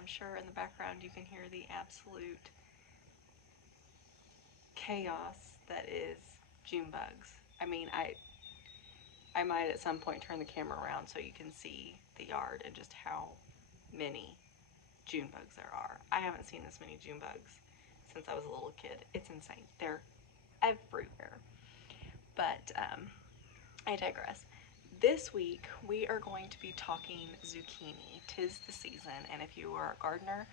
I'm sure in the background you can hear the absolute chaos that is June bugs. I mean, I might at some point turn the camera around so you can see the yard and just how many June bugs there are. I haven't seen this many June bugs since I was a little kid. It's insane. They're everywhere. But I digress. This week we are going to be talking zucchini. 'Tis the season, and if you are a gardener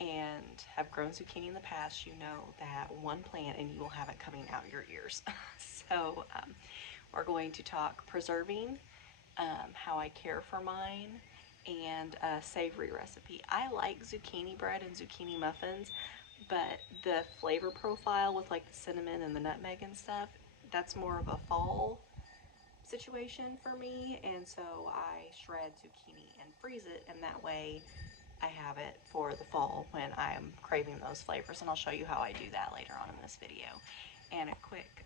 and have grown zucchini in the past, you know that one plant and you will have it coming out your ears. So we're going to talk preserving, how I care for mine, and a savory recipe. I like zucchini bread and zucchini muffins, but the flavor profile with like the cinnamon and the nutmeg and stuff, that's more of a fall situation for me, and so I shred zucchini and freeze it, and that way I have it for the fall when I'm craving those flavors, and I'll show you how I do that later on in this video. And a quick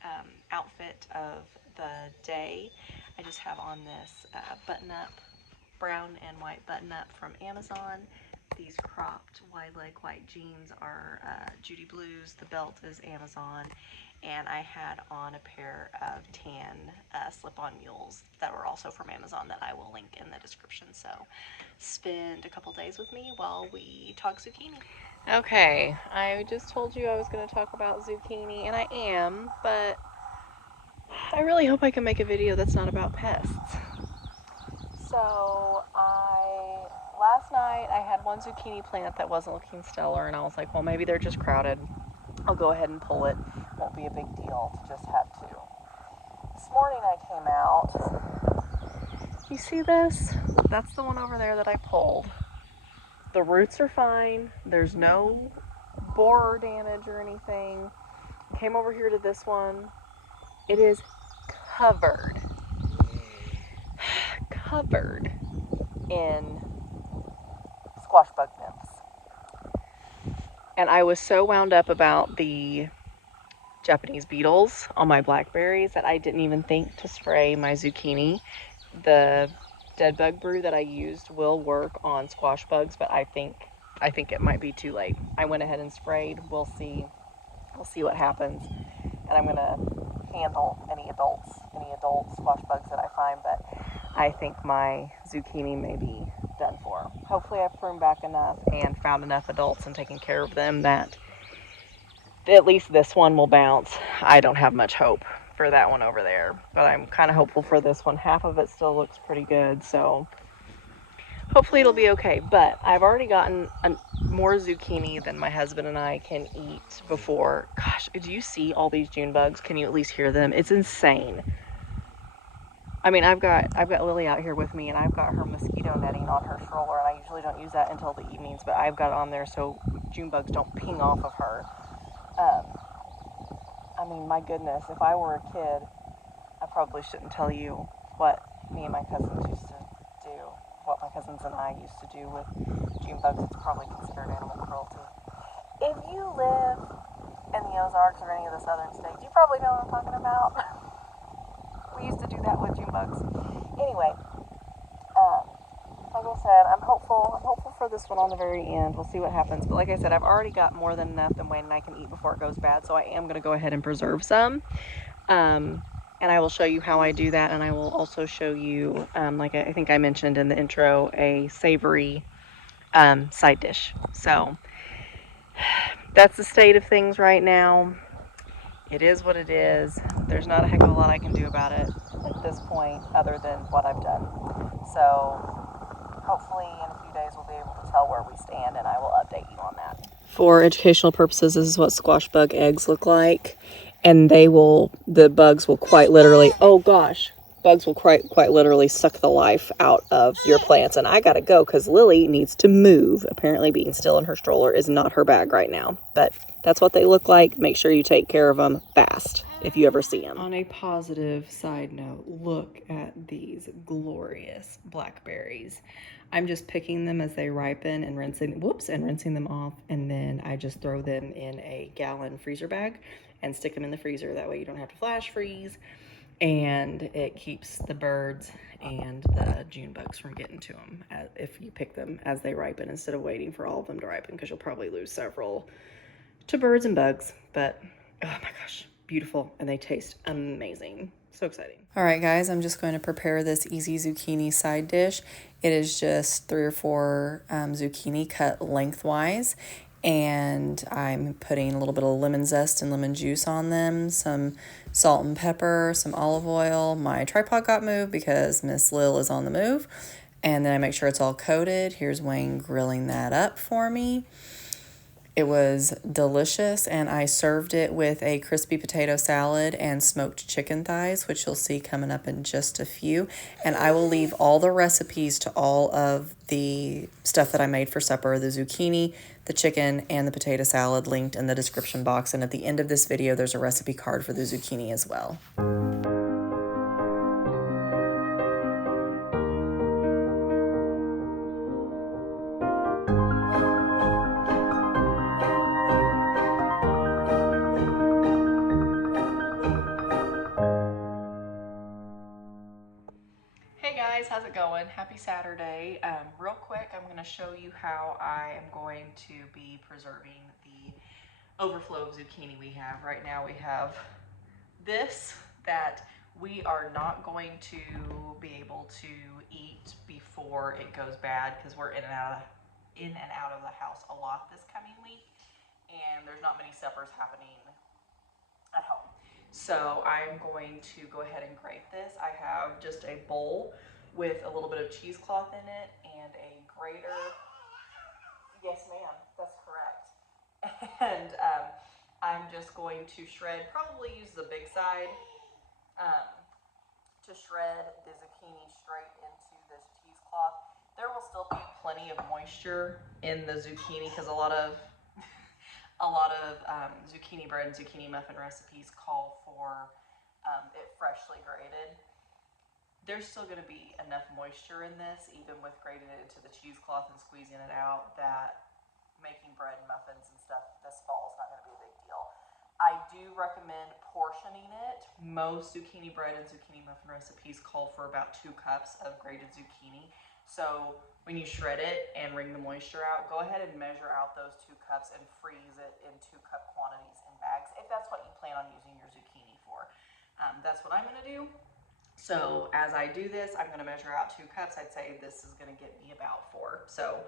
outfit of the day. I just have on this button-up, brown and white button-up from Amazon. These cropped wide leg white jeans are Judy Blues. The belt is Amazon. And I had on a pair of tan slip-on mules that were also from Amazon that I will link in the description. So spend a couple days with me while we talk zucchini. Okay, I just told you I was going to talk about zucchini, and I am, but I really hope I can make a video that's not about pests. So last night I had one zucchini plant that wasn't looking stellar, and I was like, well, maybe they're just crowded. I'll go ahead and pull it. Won't be a big deal to just have two. This morning I came out. You see this? That's the one over there that I pulled. The roots are fine. There's no borer damage or anything. Came over here to this one. It is covered in squash bug nymphs. And I was so wound up about the Japanese beetles on my blackberries that I didn't even think to spray my zucchini. The dead bug brew that I used will work on squash bugs, but I think it might be too late. I went ahead and sprayed. We'll see what happens. And I'm gonna handle any adult squash bugs that I find, but I think my zucchini may be done for. Hopefully I've pruned back enough and found enough adults and taken care of them that at least this one will bounce. I don't have much hope for that one over there, but I'm kind of hopeful for this one. Half of it still looks pretty good, so hopefully it'll be okay. But I've already gotten more zucchini than my husband and I can eat before. Gosh, do you see all these June bugs? Can you at least hear them? It's insane. I mean, I've got Lily out here with me, and I've got her mosquito netting on her stroller, and I usually don't use that until the evenings, but I've got it on there so June bugs don't ping off of her. I mean, my goodness, if I were a kid, I probably shouldn't tell you what me and my cousins used to do, what my cousins and I used to do with June bugs. It's probably considered animal cruelty. If you live in the Ozarks or any of the southern states, you probably know what I'm talking about. We used to do that with June bugs. Anyway, like I said, I'm hopeful for this one on the very end. We'll see what happens. But like I said, I've already got more than enough that Wayne and I can eat before it goes bad. So I am going to go ahead and preserve some. And I will show you how I do that. And I will also show you, like I think I mentioned in the intro, a savory side dish. So that's the state of things right now. It is what it is. There's not a heck of a lot I can do about it at this point other than what I've done. So hopefully in a few days we'll be able to tell where we stand, and I will update you on that. For educational purposes, this is what squash bug eggs look like. And the bugs will quite literally, bugs will quite literally suck the life out of your plants. And I gotta go because Lily needs to move. Apparently being still in her stroller is not her bag right now. But that's what they look like. Make sure you take care of them fast if you ever see them. On a positive side note, look at these glorious blackberries. I'm just picking them as they ripen and rinsing them off. And then I just throw them in a gallon freezer bag and stick them in the freezer. That way you don't have to flash freeze. and it keeps the birds and the June bugs from getting to them if you pick them as they ripen instead of waiting for all of them to ripen, because you'll probably lose several to birds and bugs. But oh my gosh, beautiful, and they taste amazing. So exciting. All right, guys, I'm just going to prepare this easy zucchini side dish. It is just 3 or 4 zucchini cut lengthwise, and I'm putting a little bit of lemon zest and lemon juice on them, some salt and pepper, some olive oil. My tripod got moved because Miss Lil is on the move, and then I make sure it's all coated. Here's Wayne grilling that up for me. It was delicious, and I served it with a crispy potato salad and smoked chicken thighs, which you'll see coming up in just a few. And I will leave all the recipes to all of the stuff that I made for supper, the zucchini, the chicken, and the potato salad, linked in the description box. And at the end of this video, there's a recipe card for the zucchini as well. Hey guys, how's it going? Happy Saturday. Real quick, I'm going to show you how I am going to be preserving the overflow of zucchini we have. Right now we have this that we are not going to be able to eat before it goes bad, because we're in and out of the house a lot this coming week, and there's not many suppers happening at home. So I'm going to go ahead and grate this. I have just a bowl with a little bit of cheesecloth in it and a grater. Yes, ma'am, that's correct. And I'm just going to shred, probably use the big side, to shred the zucchini straight into this cheesecloth. There will still be plenty of moisture in the zucchini, because a lot of zucchini bread and zucchini muffin recipes call for it freshly grated. There's still going to be enough moisture in this, even with grating it into the cheesecloth and squeezing it out, that making bread and muffins and stuff this fall is not going to be a big deal. I do recommend portioning it. Most zucchini bread and zucchini muffin recipes call for about 2 cups of grated zucchini. So when you shred it and wring the moisture out, go ahead and measure out those 2 cups and freeze it in 2-cup quantities in bags, if that's what you plan on using your zucchini for. That's what I'm going to do. So as I do this, I'm going to measure out 2 cups. I'd say this is going to get me about 4. So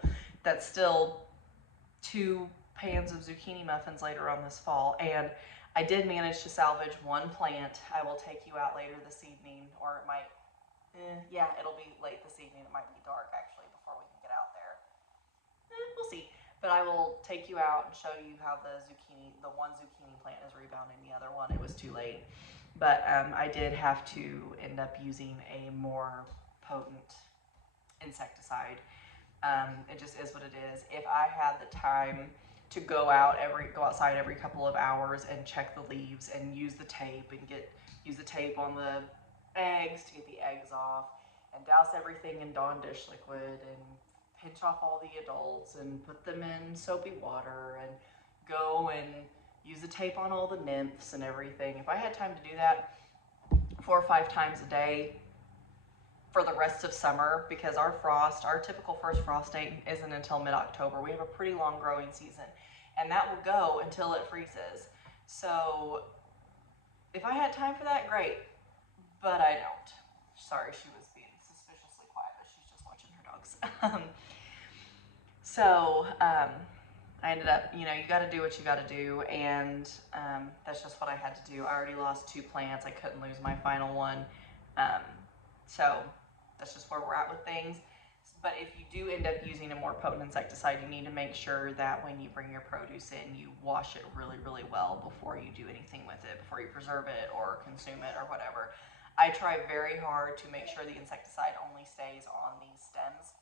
that's still 2 pans of zucchini muffins later on this fall. And I did manage to salvage 1 plant. I will take you out later this evening, or it might, yeah, it'll be late this evening. It might be dark actually before we can get out there. We'll see. But I will take you out and show you how the 1 zucchini plant is rebounding the other one. It was too late. But I did have to end up using a more potent insecticide. It just is what it is. If I had the time to go outside every couple of hours and check the leaves and use the tape on the eggs to get the eggs off, and douse everything in Dawn dish liquid and pinch off all the adults and put them in soapy water and go and use the tape on all the nymphs and everything. If I had time to do that 4 or 5 times a day for the rest of summer, because our typical first frost date isn't until mid-October. We have a pretty long growing season, and that will go until it freezes. So if I had time for that, great, but I don't. Sorry, she was being suspiciously quiet, but she's just watching her dogs. So I ended up, you got to do what you got to do, and that's just what I had to do. I already lost 2 plants. I couldn't lose my final one. So that's just where we're at with things. But if you do end up using a more potent insecticide, you need to make sure that when you bring your produce in, you wash it really, really well before you do anything with it, before you preserve it or consume it or whatever. I try very hard to make sure the insecticide only stays on these stems,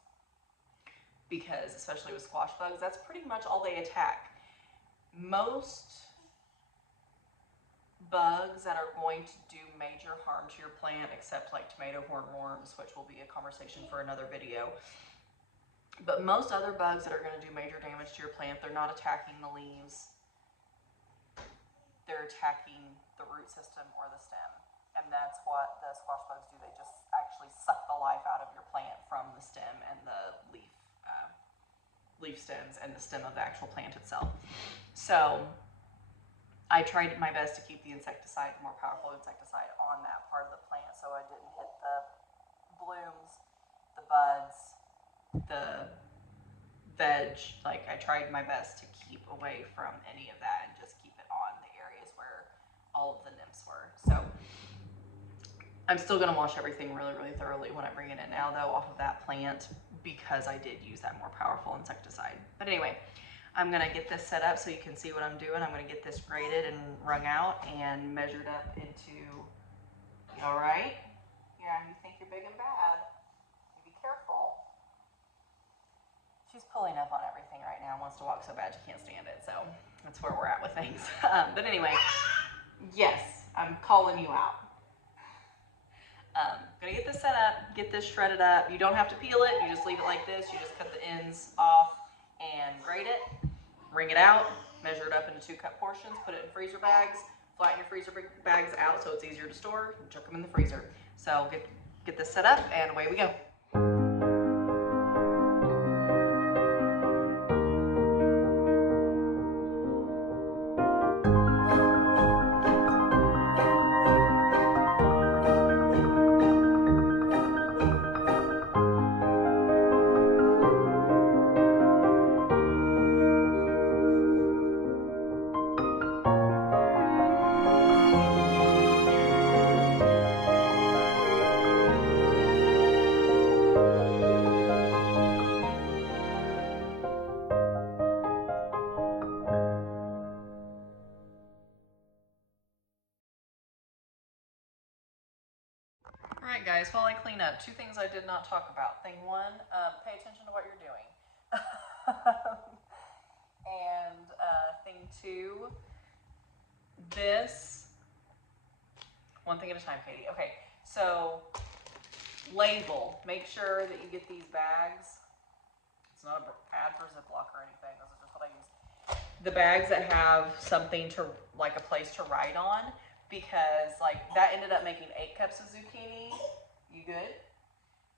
because especially with squash bugs, that's pretty much all they attack. Most bugs that are going to do major harm to your plant, except like tomato hornworms, which will be a conversation for another video. But most other bugs that are going to do major damage to your plant, they're not attacking the leaves. They're attacking the root system or the stem. And that's what the squash bugs do. They just actually suck the life out of your plant from the stem and the leaf stems and the stem of the actual plant itself. So I tried my best to keep the insecticide, the more powerful insecticide, on that part of the plant so I didn't hit the blooms, the buds, the veg. Like, I tried my best to keep away from any of that and just keep it on the areas where all of the nymphs were. So I'm still going to wash everything really, really thoroughly when I bring it in now, though, off of that plant, because I did use that more powerful insecticide. But anyway, I'm going to get this set up so you can see what I'm doing. I'm going to get this graded and wrung out and measured up into, you all right? Yeah, you think you're big and bad. You be careful. She's pulling up on everything right now, wants to walk so bad she can't stand it. So that's where we're at with things. But anyway, yes, I'm calling you out. Gonna get this set up, get this shredded up. You don't have to peel it, you just leave it like this. You just cut the ends off and grate it, wring it out, measure it up into 2-cup portions, put it in freezer bags, flatten your freezer bags out so it's easier to store, and chuck them in the freezer. So get this set up and away we go. Alright guys, while I clean up, 2 things I did not talk about. Thing 1, pay attention to what you're doing. And thing 2, this, one thing at a time, Katie. Okay, so label. Make sure that you get these bags. It's not an ad for Ziploc or anything. This is just what I use. The bags that have something to, like a place to write on. Because like that ended up making 8 cups of zucchini. You good?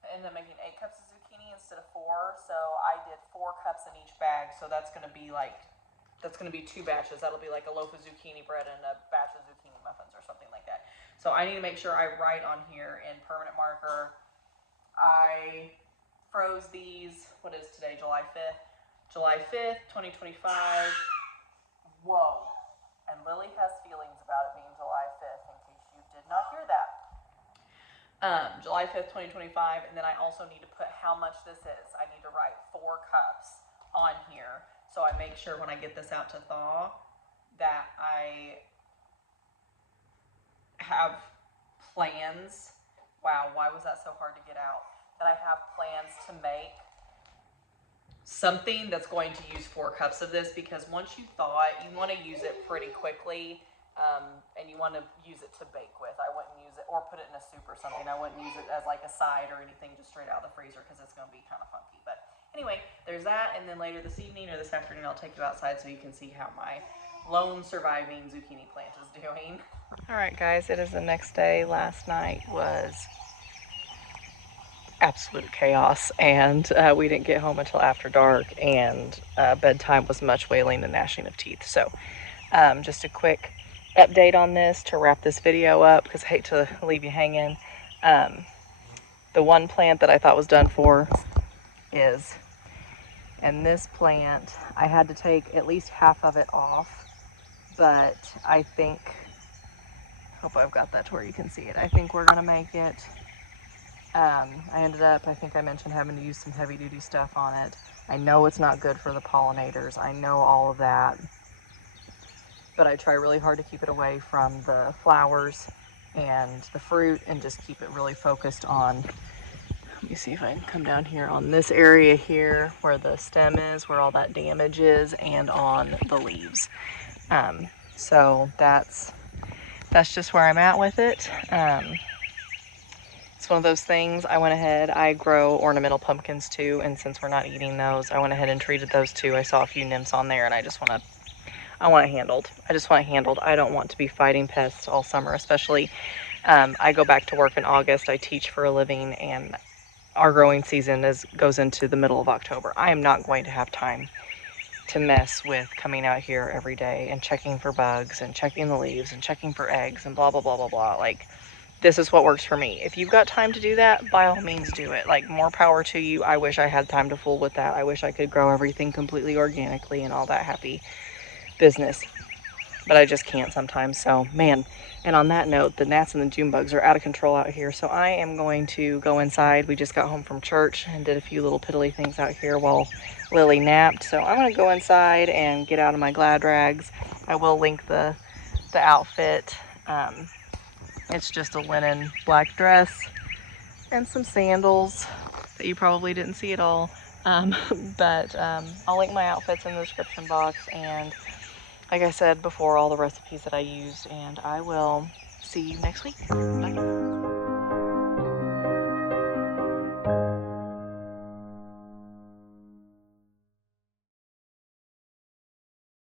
I ended up making 8 cups of zucchini instead of 4. So I did 4 cups in each bag. So that's gonna be 2 batches. That'll be like a loaf of zucchini bread and a batch of zucchini muffins or something like that. So I need to make sure I write on here in permanent marker. I froze these, what is today, July 5th? July 5th, 2025. Whoa. And Lily has feelings about it being July 5th, in case you did not hear that. July 5th, 2025, and then I also need to put how much this is. I need to write 4 cups on here, so I make sure when I get this out to thaw that I have plans. Wow, why was that so hard to get out? That I have plans to make something that's going to use 4 cups of this, because once you thaw it, you want to use it pretty quickly, and you want to use it to bake with. I wouldn't use it, or put it in a soup or something. I wouldn't use it as like a side or anything, just straight out of the freezer, because it's going to be kind of funky. But anyway, there's that, and then later this evening or this afternoon, I'll take you outside so you can see how my lone surviving zucchini plant is doing. All right, guys, it is the next day. Last night was absolute chaos, and we didn't get home until after dark, and bedtime was much wailing and gnashing of teeth. So just a quick update on this to wrap this video up, because I hate to leave you hanging. The one plant that I thought was done for is, and this plant I had to take at least half of it off, but I think, hope I've got that to where you can see it. I think we're gonna make it. I ended up, I think I mentioned, having to use some heavy duty stuff on it. I know it's not good for the pollinators. I know all of that. But I try really hard to keep it away from the flowers and the fruit, and just keep it really focused on, let me see if I can come down here on this area here where the stem is, where all that damage is, and on the leaves. So that's just where I'm at with it. It's one of those things. I went ahead, I grow ornamental pumpkins too, and since we're not eating those, I went ahead and treated those too. I saw a few nymphs on there, and I want it handled. I just want it handled. I don't want to be fighting pests all summer, especially I go back to work in August. I teach for a living, and our growing season goes into the middle of October. I am not going to have time to mess with coming out here every day and checking for bugs and checking the leaves and checking for eggs and blah, blah, blah, blah, blah. Like, this is what works for me. If you've got time to do that, by all means do it. Like, more power to you. I wish I had time to fool with that. I wish I could grow everything completely organically and all that happy business. But I just can't sometimes. So, man. And on that note, the gnats and the June bugs are out of control out here. So I am going to go inside. We just got home from church and did a few little piddly things out here while Lily napped. So I'm going to go inside and get out of my Glad rags. I will link the outfit. It's just a linen black dress and some sandals that you probably didn't see at all. But I'll link my outfits in the description box, and like I said before, all the recipes that I used, and I will see you next week. Bye.